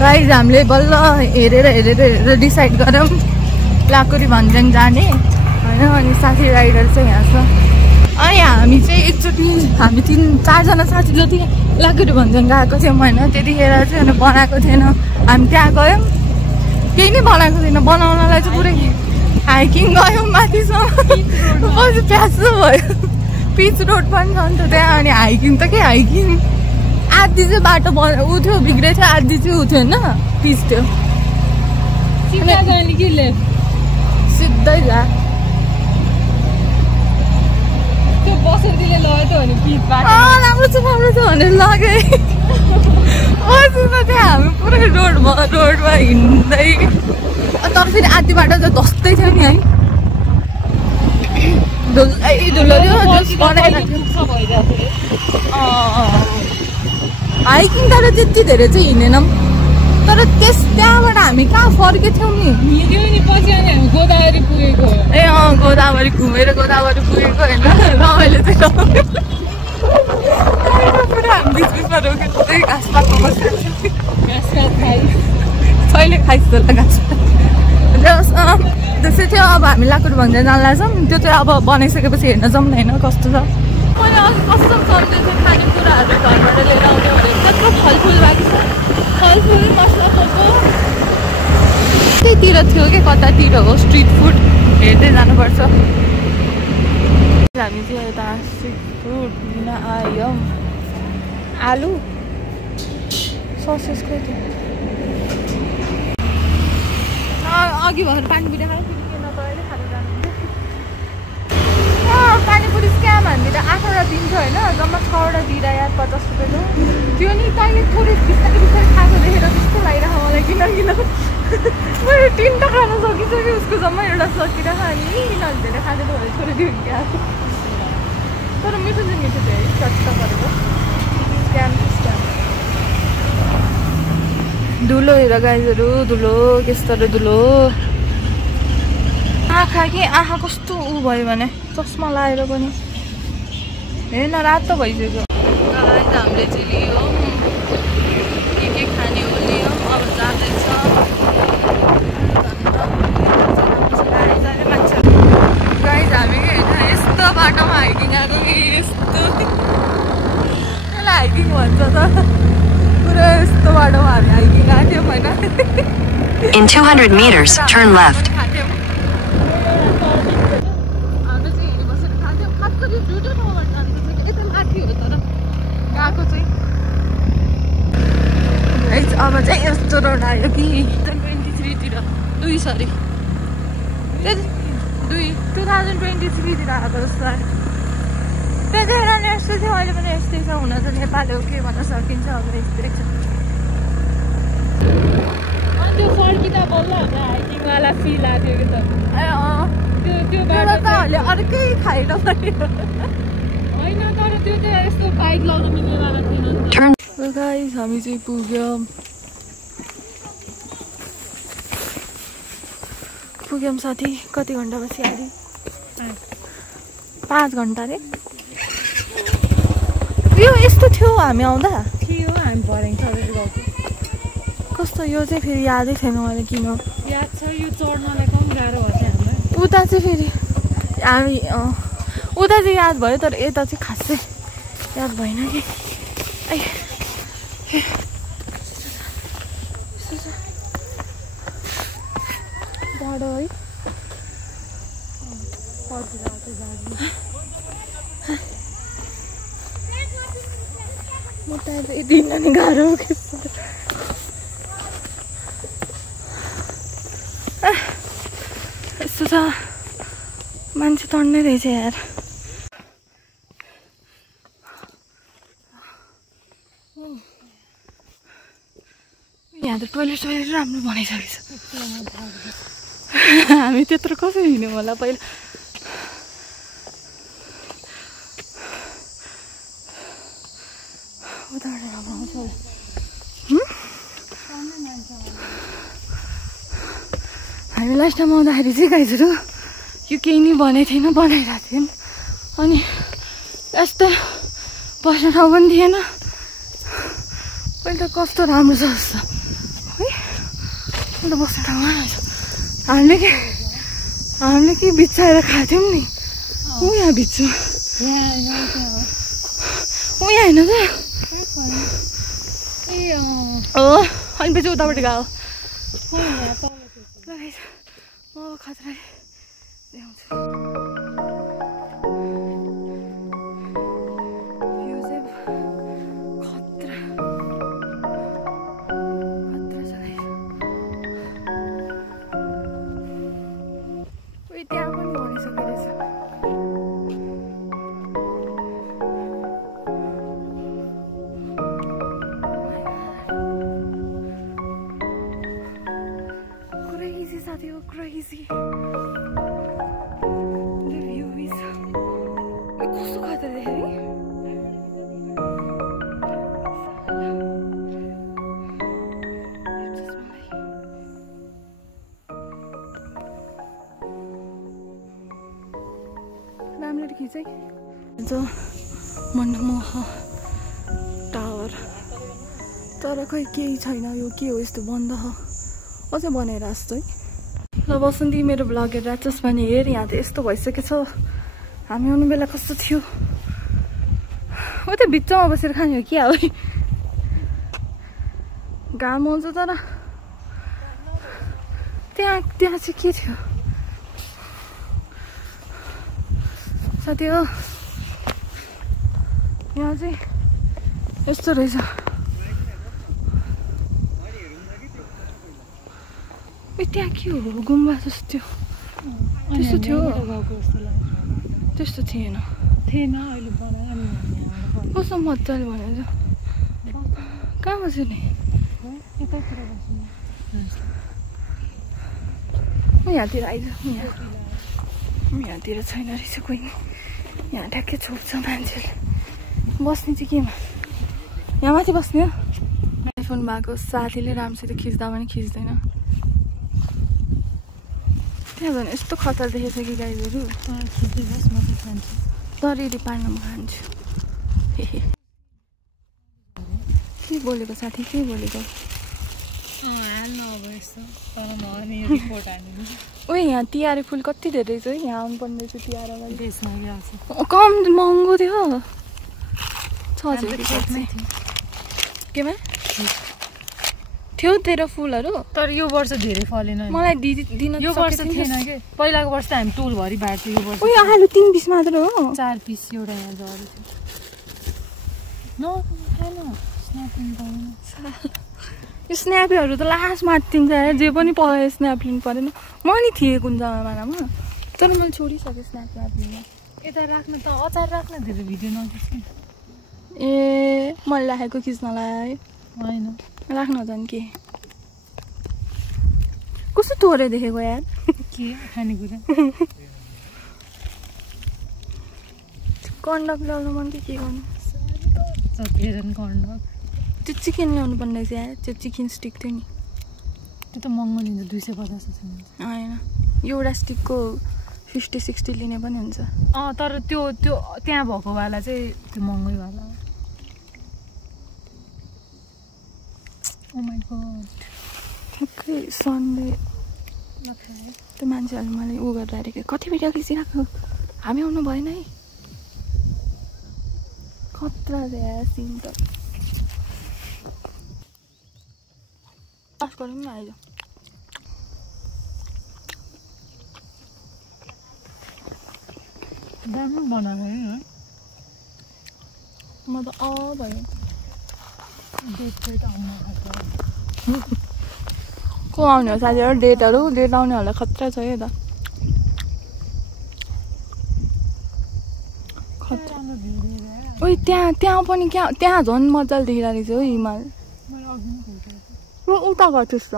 Guys हामीले बल्ल हेरेर डिसाइड गरौँ लाकुरी भन्ज्याङ जाने होइन। अनि साथी राइडर चाहिँ यहाँ छ। अनि हामी चाहिँ एकचोटि हामी 3-4जना साथी जति लाकुरी भन्ज्याङ गएको थियौँ होइन। त्यतिखेर चाहिँ अनि बनाएको थिएन। हामी त्यहाँ गयौँ केही नै बनाएको थिएन। बनाउनलाई चाहिँ पुरै हाइकिङ गयौँ माथिसम्म पछि प्यासो भयो। पिच रोड पनि छ नि त त्यहाँ। अनि हाइकिङ त के हाइकिङ आधी चाहिँ बाटो उ थियो बिग्रेको थियो आधी चाहिँ उ थियो होइन पिच थियो। सिधै जा राम्रो छ भनेर लगेँ। त्यहाँ हामी पुरै रोडमा हिँड्दै तर फेरि आधी बाटो त धस्तै थियो नि है। धुलो हाइकिङ तर त्यति धेरै चाहिँ हिँडेनौँ। तर त्यहाँबाट हामी कहाँ फर्केथ्यौँ नि गोदावरी पुगेको। ए गोदावरी घुमेर गोदावरी पुगेको होइन। रमाइलो चाहिँ पुरा हामी बिचमा रोकेको चाहिँ घाँस पातमा बसेको छैले खाइस् होला घाँस पात त्यसै थियो। अब हामी लाकुरी भन्ज्याङ जान लाग्छौँ। त्यो चाहिँ अब बनाइसकेपछि हेर्न जाउँ न होइन कस्तो छ। मैले अघि कस्तो सम्झेको खानेकुराहरू घरबाट लिएर आउने भनेको कत्रो फलफुल भएको छ। फलफुल मसलाको त्यहीतिर थियो कि कतातिर हो स्ट्रिट फुड हेर्दै जानुपर्छ। हामी चाहिँ यता स्ट्रिट फुड लिन आयौँ। आलु ससेस खोइ थियो अघि भएर पानीपुरी खायो फेरि के नपाएर खानु जानुहुन्थ्यो। पानीपुरी स्क्याम हामीतिर 8वटा दिन्छ होइन। जम्मा 6वटा दिँदा याद 50 रुपियाँ त्यो नि तैँले थोरै बिस्तारै खाएको देखेर त्यस्तो लागिरहेको मलाई किन मैले 3टा खान सकिसक्यो। उसको जम्मा एउटा सकिरहेको अनि किन धेरै खाँदैन भने छोडिदियो क्या। तर मिठो चाहिँ मिठो थियो चट्टा परेको स्क्याम। धुलो हेर गाइजहरू धुलो कस्तो धुलो। आँखा कि आँखा कस्तो उ भयो भने चस्मा लगाएर पनि हेर्न रातो भइसक्यो। गाइज हामीले चाहिँ लियो के खाने हो लियो। अब जाँदैछ गाइज हामी होइन यस्तो बाटोमा हाइकिङ आएको कि यस्तो हाइकिङ भन्छ त पुरा यस्तो बाटोमा हामी हाइकिङ आएको थियौँ होइन। In 200 meters, turn left. अब चाहिँ यस्तो रोड आयो कि 2023 तिर आएको जस्तो आयो। त्यतिखेर नि यस्तो थियो अहिले पनि यस्तै छ। हुन त नेपाल हो के भन्न सकिन्छ। अब यस्तै छ। त्यो फर्किँदा बल्ल हाइकिङवाला फिल आएको कि त त्यो बाटो त अहिले अर्कै खाएर पऱ्यो होइन। तर त्यो चाहिँ यस्तो बाइक लगाउनु मिल्ने वाला थिएन। गाइस हामी चाहिँ पुग्यौँ साथी। कति घन्टा पछि आयो 5 घन्टा रे। यो यस्तो थियो हामी आउँदा थियो। हामी भर्याङ चढेर गएको कस्तो। यो चाहिँ फेरि यादै छैन मलाई किन याद छ। यो चढ्नलाई कम गाह्रो भयो हामीलाई। उता चाहिँ फेरि हामी उता चाहिँ याद भयो तर यता चाहिँ खासै याद भएन कि। बाटो है मोटा दिन नि गाह्रो यस्तो छ मान्छे तड्नै रहेछ यार। यहाँ त टोइलेट राम्रो बनाइसकेको छ। हामी त्यत्रो कसरी हिँड्यौँ होला पहिला। हामी लास्ट टाइम आउँदाखेरि चाहिँ गाइजहरू यो केही नै बनेको थिएन बनाइरहेको थिएन। अनि यस्तो बस्ने ठाउँ पनि थिएन। पहिला कस्तो राम्रो छ जस्तो अन्त बस्ने ठाउँमा हामीले के बिचाएर खाथ्यौँ नि ऊ यहाँ बिचमा ऊ यहाँ होइन त अनि पछि उतापट्टि गयो म खतरा देखाउँछु त्यहाँ पनि भनिसकेको रहेछ crazy साथी हो crazy the view is कस्तो खतरा देख्यो नि राम्ररी खिचै जो मनमोह टावर तर खै केही छैन यो के हो यस्तो बन्द अझै बनाएर जस्तो है ल बसन्ती मेरो भ्लग हेरेर राचोस् भने हेर यहाँ त यस्तो भइसकेको छ हामी आउनु बेला कस्तो थियो हो त्यो बिचमा बसेर खाने हो क्या हो घाम आउँछ तर त्यहाँ चाहिँ के थियो साथी हो यहाँ चाहिँ यस्तो रहेछ त्यहाँ के हो गुम्बा जस्तो त्यस्तो थियो त्यस्तो थिएन कस्तो मजाले भनेर कहाँ बस्यो नि यहाँतिर आइज यहाँतिर छैन रहेछ कोही यहाँ ठ्याक्कै छोप्छ मान्छेले बस्ने चाहिँ केमा यहाँ माथि बस्ने हो आइफोन भएको साथीले राम्रोसित खिच्दा पनि खिच्दैन त्यहाँ भने यस्तो खतरा देखेको छ कि गाईहरू तरेरी पार्न म खान्छु के बोलेको साथी के बोलेको ओ यहाँ तिहारे फुल कति धेरै छ है यहाँ आउनुपर्ने रहेछ तिहार कम महँगो थियो 6000 केमा थियो तेरो फुलहरू तर यो वर्ष धेरै फलेन मलाई दिन यो वर्ष थिएन के पहिलाको वर्ष त हामी टोलभरि बाँड्थ्यो यो वर्ष आलु 3 पिस मात्र हो 4 पिस एउटा यहाँ झरेको थियो यो स्न्यापहरू त लास्ट माटिन्छ जे पनि पऱ्यो स्न्याप लिनु परेन म नि थिएँ कुन जमानामा तर मैले छोडिसकेँ स्न्याप लिनु यता राख्न त अचार राख्न धेरै भिडियो नखिच्ने ए मैले राखेको खिच्नलाई होइन राख्न झन् के कस्तो थोरै देखेको यार के खानेकुरा कन्डक ल्याउनु मन के गर्नु त्यो चिकन ल्याउनु पर्ने रहेछ यार त्यो चिकन स्टिक थियो नि त्यो त महँगो लिन्छ 250 होइन एउटा स्टिकको 50-60 लिने पनि हुन्छ तर त्यो त्यहाँ भएको वाला चाहिँ त्यो महँगै वाला ओ माइ गॉड ओके सन्डे त्यो मान्छेहरूले मलाई उ गर्दाखेरि कति भिडियो खिचिरहेको हामी आउनु भएन है खतरा सिन त पास गरौँ न आइज राम्रो बनाएको है म त भयो को आउने हो साथीहरू डेट आउनेहरूलाई खतरा छ है त ओइ त्यहाँ पनि त्यहाँ झन् मजाले देखिरहेको रहेछ हो हिमाल उता गर्छस् त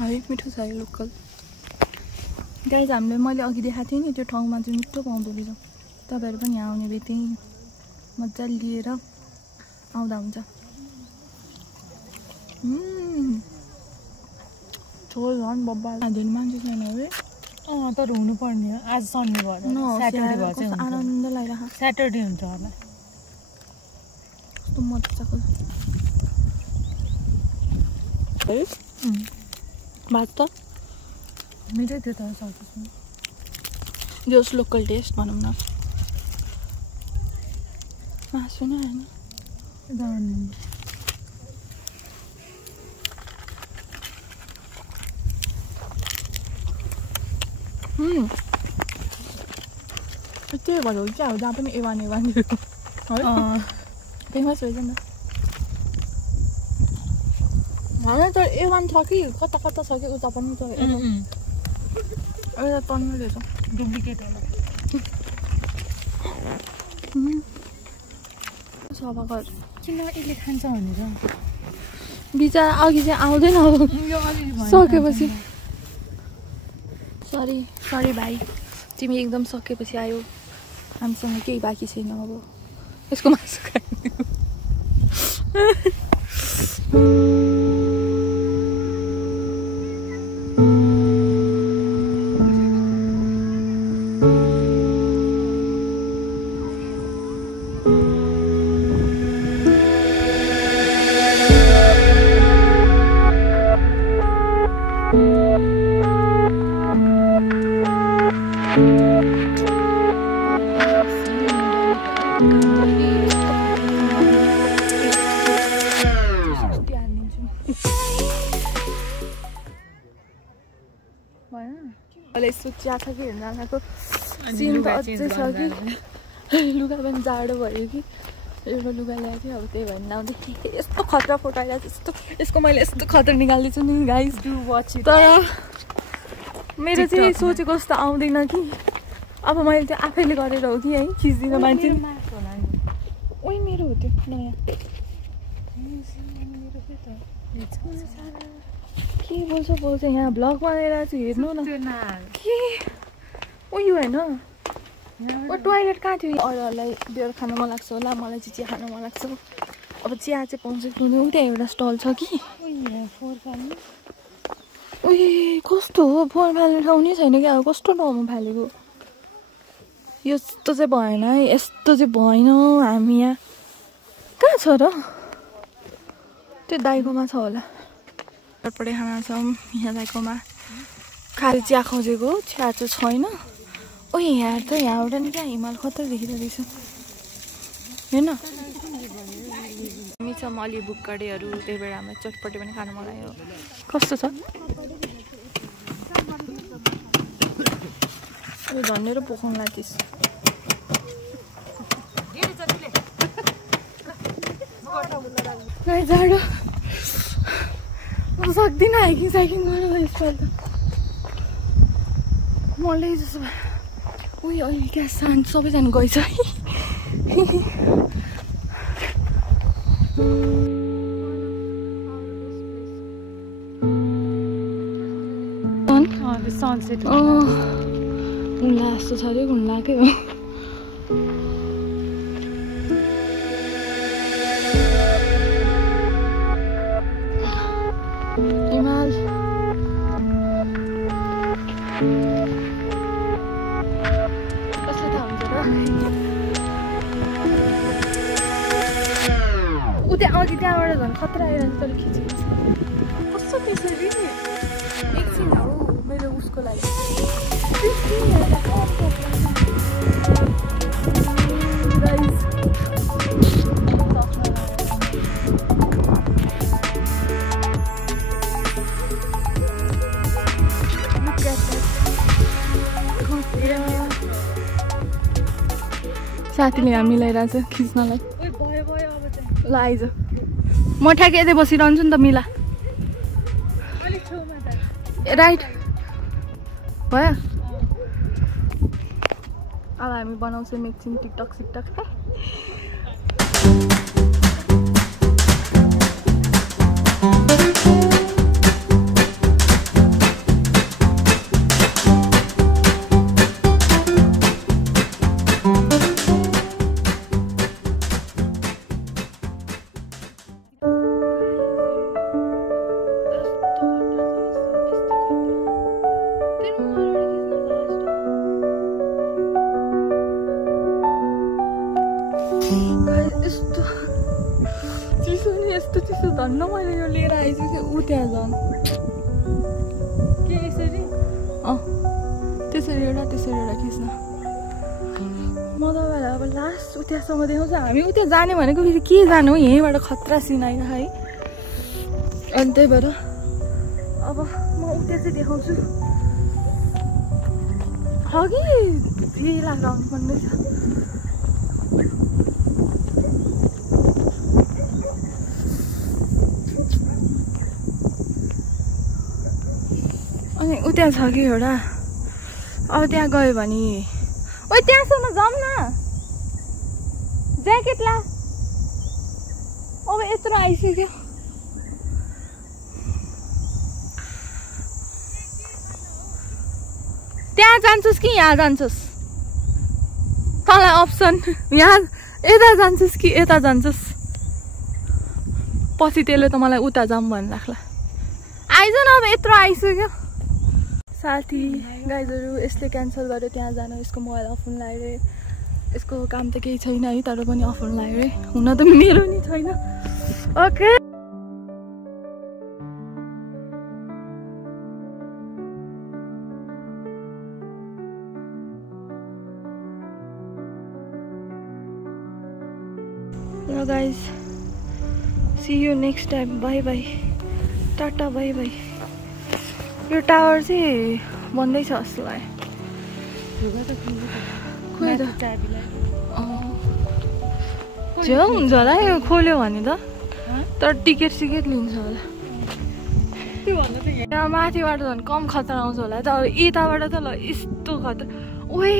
है मिठो छ है लोकल गाइज हामीले मैले अघि देखाएको थिएँ नि त्यो ठाउँमा चाहिँ मिठो पाउँदो रहेछ तपाईँहरू पनि यहाँ आउने बेला त्यहीँ मजाले लिएर आउँदा हुन्छ झोल झन् बब्बा धेरै मान्छे छैन है तर हुनुपर्ने हो आज सन्डे भएर आनन्द लागिरहेको स्याटरडे हुन्छ होला कस्तो मजाको भात त मिठै थियो त सकिसक्यो जस लोकल टेस्ट भनौँ न मासु नै होइन त्यही भएर हो क्या हो जहाँ पनि A1 फेमस रहेछ नि होइन तर A1 छ कि कता कता छ कि उता पनि छ एउटा टन्नु रहेछ डुप्लिकेट होला सफा गर किन यसले खान्छ भनेर बिचरा अघि चाहिँ आउँदैन अब सकेपछि सरी भाइ तिमी एकदम सकेपछि आयो हामीसँग केही बाँकी छैन अब यसको मासु खाइदिनु यस्तो चिया छ कि हेर्नको सिन त अझै छ कि लुगा पनि जाडो भयो कि एउटा लुगा ल्याएको थियो अब त्यही भएर लाउँदै यस्तो खतरा फोटो आइरहेको यस्तो यसको मैले यस्तो खतरा निकाल्दैछु नि गाइस डु वाच इट तर मेरो चाहिँ सोचेको जस्तो आउँदैन कि अब मैले त्यो आफैले गरेर हो कि है खिच्दिनँ मान्छे ओइ मेरो हो त्यो नयाँ के बोल्छ यहाँ भ्लग बनाएर चाहिँ हेर्नु न के उयो होइन टोइलेट कहाँ थियो अरूहरूलाई बियर खान मन लाग्छ होला मलाई चाहिँ चिया खान मन लाग्छ अब चिया चाहिँ पाउँछ कि उता एउटा स्टल छ कि उयो कस्तो हो फोहोर फाल्ने ठाउँ नै छैन क्या कस्तो ठाउँमा फालेको यस्तो चाहिँ भएन है यस्तो चाहिँ भएन हामी यहाँ कहाँ छ र त्यो दाइकोमा छ होला चटपटे खाना छ यहाँ दाइकोमा खाली चिया खोजेको चिया चाहिँ छैन ओ यहाँ त यहाँबाट नि क्या हिमाल कता देखिँदो रहेछ होइन हामी छ मली बुक्कडेहरू त्यही भएर हामीलाई चटपटे पनि खानु मन लाग्यो कस्तो छ यो धन्नेर पोखाउनु लाग्छ जाडो सक्दिनँ हाइकिङ साइकिङ गरेर यसपालि त मलै जस्तो भयो उयो अहिले क्या शान्त सबैजना गएछ है घुम्ला जस्तो छ अरे घुम्लाकै हो हिमाल कसले थाहा हुन्छ र ऊ त्यहाँ अघि त्यहाँबाट झन् खतरा आइरहन्छ तर खिचेको कस्तो त्यसरी एकछिन हो मेरो उसको लागि साथीले यहाँ मिलाइरहेछ खिच्नलाई ल आइज म ठ्याक्कै यतै बसिरहन्छु नि त मिला राइट भयो अब हामी बनाउँछौँ एकछिन टिकटक सिकटक यस्तो चिसो धन्न मैले यो लिएर आइसकेँ कि ऊ त्यहाँ झन् के यसरी त्यसरी एउटा खिच्न म तपाईँलाई अब लास्ट उतासम्म देखाउँछु हामी उता जाने भनेको फेरि के जानु हो यहीँबाट खतरा सिन आइरह है अनि त्यही भएर अब म उता चाहिँ देखाउँछु अघि यही लाग्दा आउनुपर्ने छ अनि उता छ कि एउटा अब त्यहाँ गयो भने ओ त्यहाँसम्म जाऊँ न ज्याकेट ला अब यत्रो आइसक्यो त्यहाँ जान्छस् कि यहाँ जान्छस् तँलाई अप्सन यहाँ यता जान्छस् कि यता जान्छस् पछि त्यसले त मलाई उता जाऊँ भन्नु राख्ला आइज न अब यत्रो आइसक्यो साथी गाइजहरू यसले क्यान्सल गर्यो त्यहाँ जानु यसको मोबाइल अफोन लाग्यो रे यसको काम त केही छैन है तर पनि अफोन लाग्यो रे हुन त मेरो नि छैन ओके ल guys see you next time bye bye टाटा बाई बाई यो टावर चाहिँ बन्दैछ जस्तो लाग्यो छेउ हुन्छ होला यो खोल्यो भने त तर टिकट सिकेट लिन्छ होला त्यहाँ माथिबाट झन् कम खतरा आउँछ होला त अब यताबाट त ल यस्तो खतरा ओए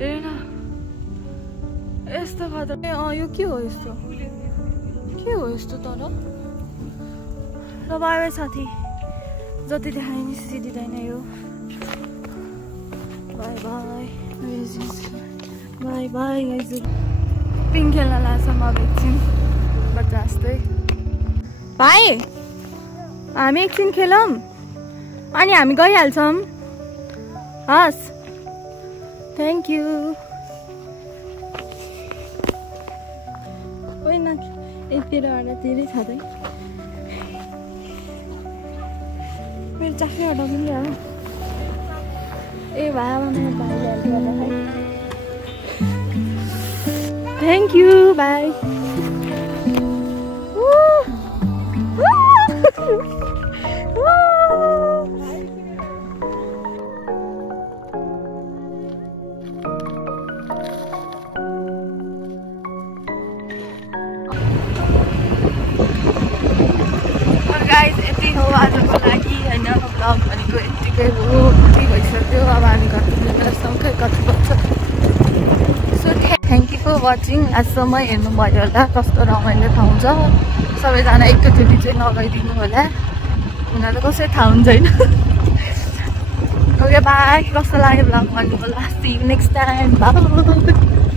हेर न यस्तो खतरा यो के हो यस्तो तर र बाई बाई साथी जति देखाए नि सिधिँदैन यो बाई बाई बाई बाई पिङ खेल्न लाग्छ म एकछिन बच्चा जस्तै भाइ हामी एकछिन खेलौँ अनि हामी गइहाल्छौँ हस् थ्याङ्क यू होइन यतिबाट धेरै छ त मेरो चाकरीबाट पनि ल्याऊ ए भाइ थ्याङ्क यू बाई गाइस यति हो आजको लागि होइन ब्लग भनेको यतिकै हो कति भइसक्यो अब हामी घर पुग्ने सँगै कति बज्छ so thank you for watching आजसम्म हेर्नुभयो होला कस्तो रमाइलो ठाउँ छ सबैजना एकैचोटि चाहिँ लगाइदिनु होला हुन त कसै थाहा हुँदैन ओके बाई कस्तो लाग्यो ब्लग भन्नु होला see you next time by